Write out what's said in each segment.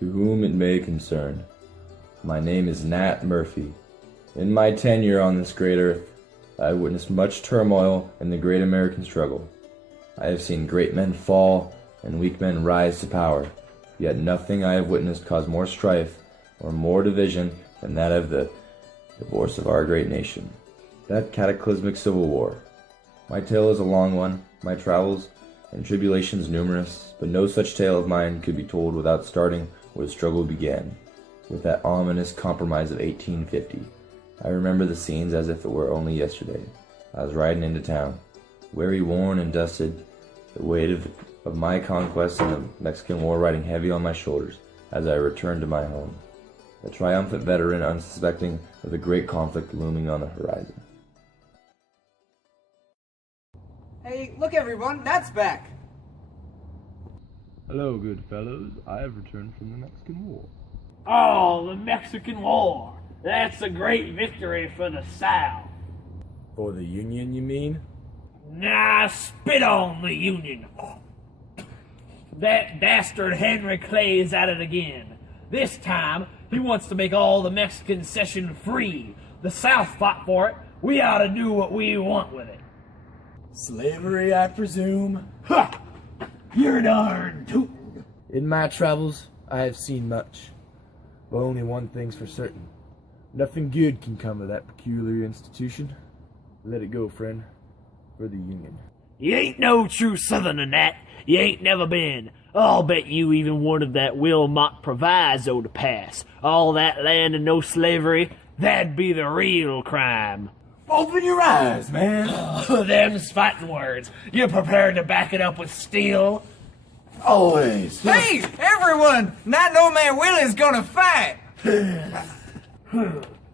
To whom it may concern. My name is Nat Murphy. In my tenure on this great earth, I have witnessed much turmoil in the great American struggle. I have seen great men fall and weak men rise to power, yet nothing I have witnessed caused more strife or more division than that of the divorce of our great nation, that cataclysmic civil war. My tale is a long one, my travels and tribulations numerous, but no such tale of mine could be told without starting where the struggle began, with that ominous compromise of 1850. I remember the scenes as if it were only yesterday. I was riding into town, weary, worn, and dusted, the weight of my conquest and the Mexican War riding heavy on my shoulders as I returned to my home, a triumphant veteran unsuspecting of the great conflict looming on the horizon. Hey, look everyone, Nat's back! Hello, good fellows. I have returned from the Mexican War. Oh, the Mexican War. That's a great victory for the South. For the Union, you mean? Nah, spit on the Union. That dastard Henry Clay's at it again. This time, he wants to make all the Mexican cession free. The South fought for it. We ought to do what we want with it. Slavery, I presume? Ha! You're darn tootin'. In my travels, I have seen much. But only one thing's for certain. Nothing good can come of that peculiar institution. Let it go, friend. For the Union. You ain't no true Southerner, Nat. You ain't never been. I'll bet you even wanted that Wilmot Proviso to pass. All that land and no slavery, that'd be the real crime. Open your eyes, man. Them's fighting words. You're prepared to back it up with steel? Always. Hey, everyone! Nat and Old Man Willie's gonna fight!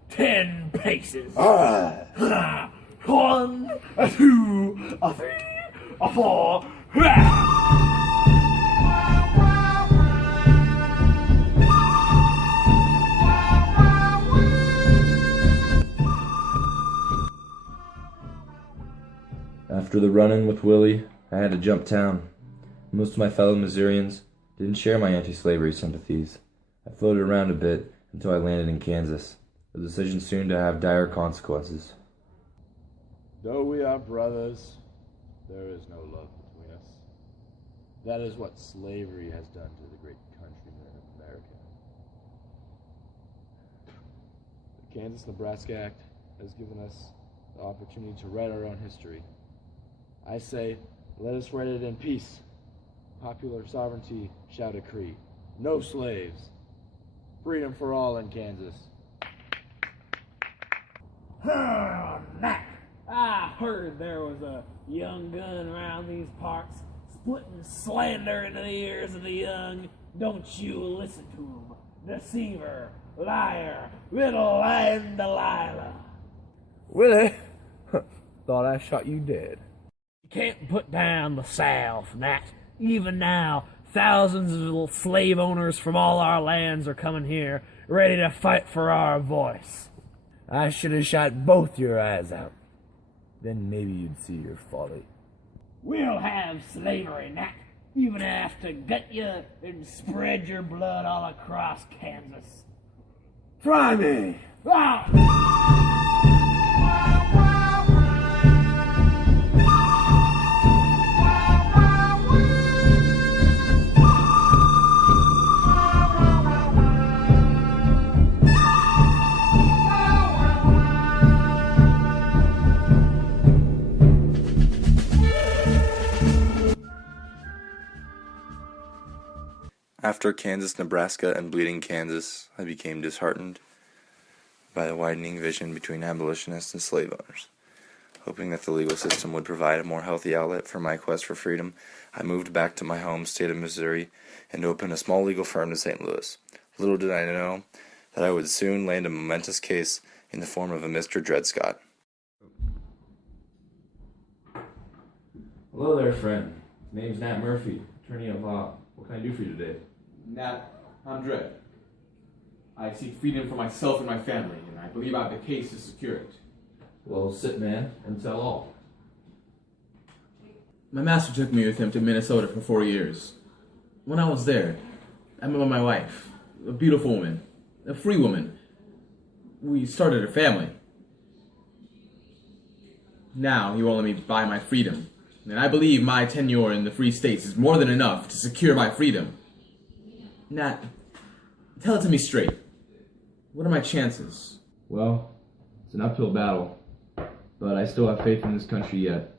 10 paces. All right. 1, 2, 3, 4. After the run-in with Willie, I had to jump town. Most of my fellow Missourians didn't share my anti-slavery sympathies. I floated around a bit until I landed in Kansas, a decision soon to have dire consequences. Though we are brothers, there is no love between us. That is what slavery has done to the great countrymen of America. The Kansas-Nebraska Act has given us the opportunity to write our own history. I say, let us write it in peace. Popular sovereignty shall decree. No slaves. Freedom for all in Kansas. Nat, I heard there was a young gun around these parts, splitting slander into the ears of the young. Don't you listen to him. Deceiver, liar, little lying Delilah. Willie, thought I shot you dead. You can't put down the South, Nat. Even now, thousands of slave owners from all our lands are coming here, ready to fight for our voice. I should have shot both your eyes out. Then maybe you'd see your folly. We'll have slavery, Nat, even have to gut you and spread your blood all across Kansas. Try me! Ah! After Kansas, Nebraska, and Bleeding Kansas, I became disheartened by the widening vision between abolitionists and slave owners. Hoping that the legal system would provide a more healthy outlet for my quest for freedom, I moved back to my home state of Missouri and opened a small legal firm in St. Louis. Little did I know that I would soon land a momentous case in the form of a Mr. Dred Scott. Hello there, friend. Name's Nat Murphy, attorney at law. What can I do for you today? Nat, I'm Dred. I seek freedom for myself and my family, and I believe I have the case to secure it. Well, sit, man, and tell all. My master took me with him to Minnesota for 4 years. When I was there, I met my wife, a beautiful woman, a free woman. We started a family. Now he won't let me buy my freedom. And I believe my tenure in the Free States is more than enough to secure my freedom. Nat, tell it to me straight. What are my chances? Well, it's an uphill battle, but I still have faith in this country yet.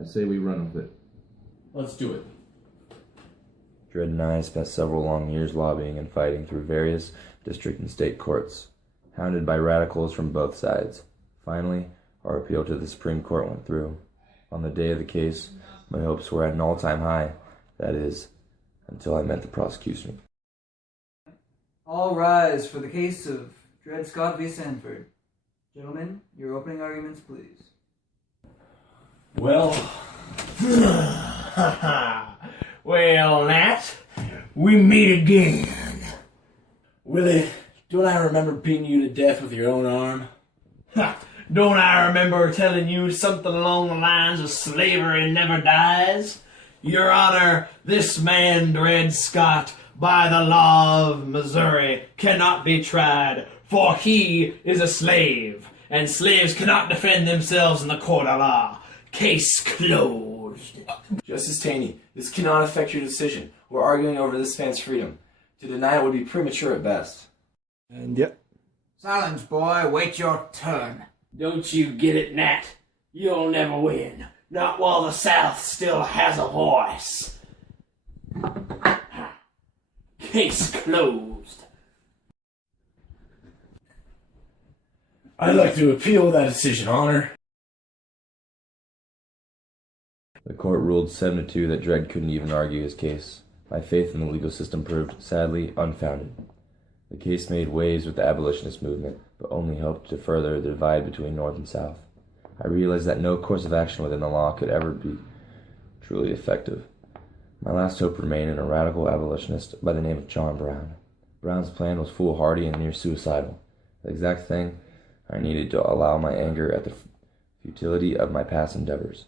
I say we run with it. Let's do it. Dred and I spent several long years lobbying and fighting through various district and state courts, hounded by radicals from both sides. Finally, our appeal to the Supreme Court went through. On the day of the case, my hopes were at an all-time high. That is, until I met the prosecution. All rise for the case of Dred Scott v. Sanford. Gentlemen, your opening arguments, please. Well, well, Nat, we meet again. Willie, don't I remember beating you to death with your own arm? Don't I remember telling you something along the lines of slavery never dies? Your Honor, this man, Dred Scott, by the law of Missouri, cannot be tried, for he is a slave, and slaves cannot defend themselves in the court of law. Case closed. Justice Taney, this cannot affect your decision. We're arguing over this man's freedom. To deny it would be premature at best. And yep. Silence, boy. Wait your turn. Don't you get it, Nat? You'll never win. Not while the South still has a voice. Case closed. I'd like to appeal that decision, Honor. The court ruled 7-2 that Dred couldn't even argue his case. My faith in the legal system proved, sadly, unfounded. The case made waves with the abolitionist movement, but only helped to further the divide between North and South. I realized that no course of action within the law could ever be truly effective. My last hope remained in a radical abolitionist by the name of John Brown. Brown's plan was foolhardy and near suicidal, the exact thing I needed to allow my anger at the futility of my past endeavors.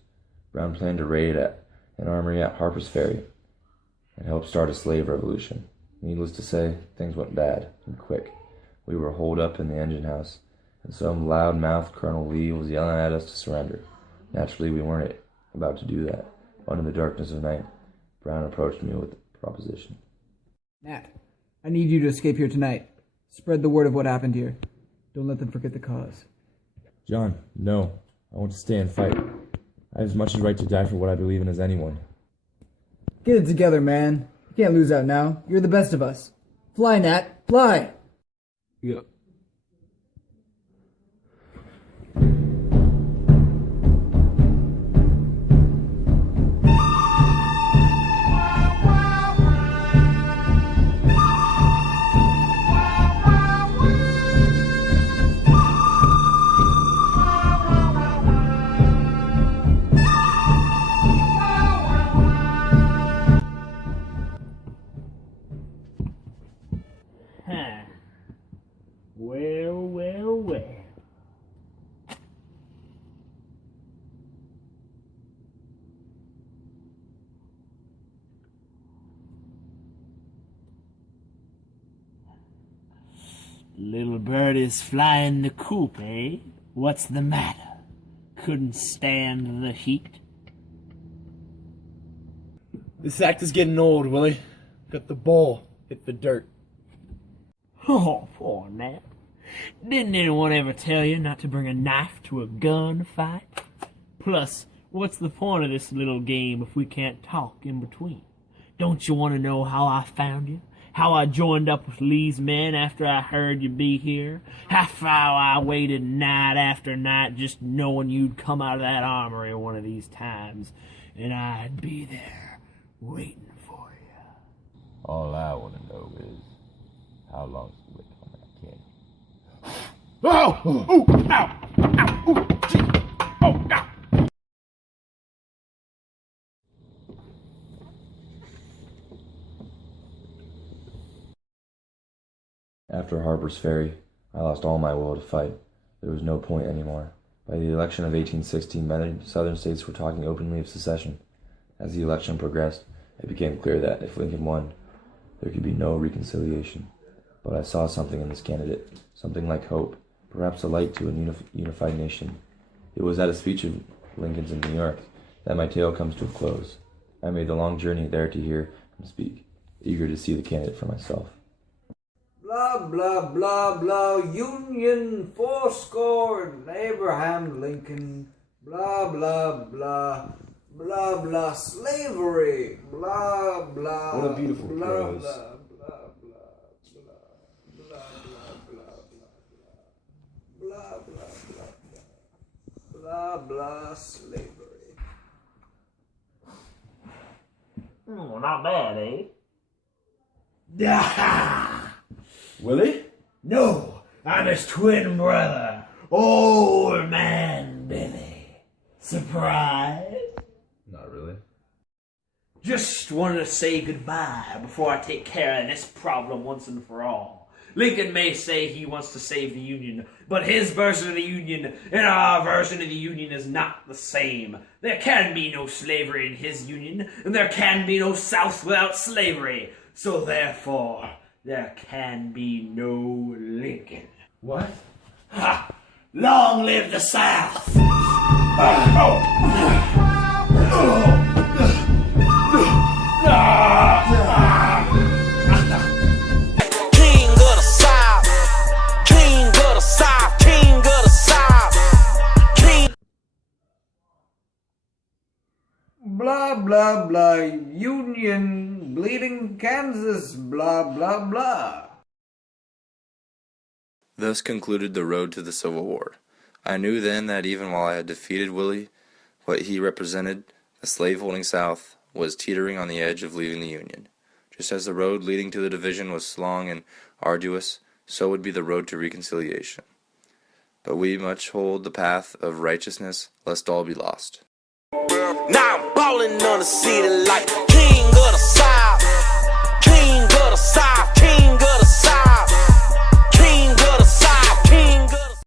Brown planned to raid an armory at Harper's Ferry and help start a slave revolution. Needless to say, things went bad, and quick. We were holed up in the engine house, and some loud-mouthed Colonel Lee was yelling at us to surrender. Naturally, we weren't about to do that. Under the darkness of night, Brown approached me with a proposition. Nat, I need you to escape here tonight. Spread the word of what happened here. Don't let them forget the cause. John, no. I want to stay and fight. I have as much a right to die for what I believe in as anyone. Get it together, man. You can't lose out now. You're the best of us. Fly, Nat. Fly! Yep. Well. Little birdie's flying the coop, eh? What's the matter? Couldn't stand the heat? This act is getting old, Willie. Got the ball. Hit the dirt. Oh, poor Nat. Didn't anyone ever tell you not to bring a knife to a gunfight? Plus, what's the point of this little game if we can't talk in between? Don't you want to know how I found you? How I joined up with Lee's men after I heard you'd be here? How I waited night after night just knowing you'd come out of that armory one of these times. And I'd be there, waiting for you. All I want to know is, how long's the wait on that candy? Oh! Ooh! Ow! Ow! Ooh! Gee! Oh! Ow! After Harper's Ferry, I lost all my will to fight. There was no point anymore. By the election of 1816, many southern states were talking openly of secession. As the election progressed, it became clear that if Lincoln won, there could be no reconciliation. But I saw something in this candidate, something like hope, perhaps a light to a unified nation. It was at a speech of Lincoln's in New York that my tale comes to a close. I made the long journey there to hear him speak, eager to see the candidate for myself. Blah, blah, blah, blah, Union, fourscore, and Abraham Lincoln, blah, blah, blah, blah, blah, slavery, blah, blah. What a beautiful blah, prose. Blah, blah, blah, blah, blah, blah, blah, blah, blah, slavery. Not bad, eh? Willie? No, I'm his twin brother, Old Man Billy. Surprise? Not really. Just wanted to say goodbye before I take care of this problem once and for all. Lincoln may say he wants to save the Union, but his version of the Union and our version of the Union is not the same. There can be no slavery in his Union, and there can be no South without slavery. So therefore, there can be no Lincoln. What? Ha! Long live the South! King of the South, King of the South, King of the South, King. Blah, blah, blah, Union, bleeding Kansas, blah, blah, blah. Thus concluded the road to the Civil War. I knew then that even while I had defeated Willie, what he represented, the slave-holding South, was teetering on the edge of leaving the Union. Just as the road leading to the division was long and arduous, so would be the road to reconciliation. But we must hold the path of righteousness, lest all be lost. Now I'm ballin' on the city like King of the South.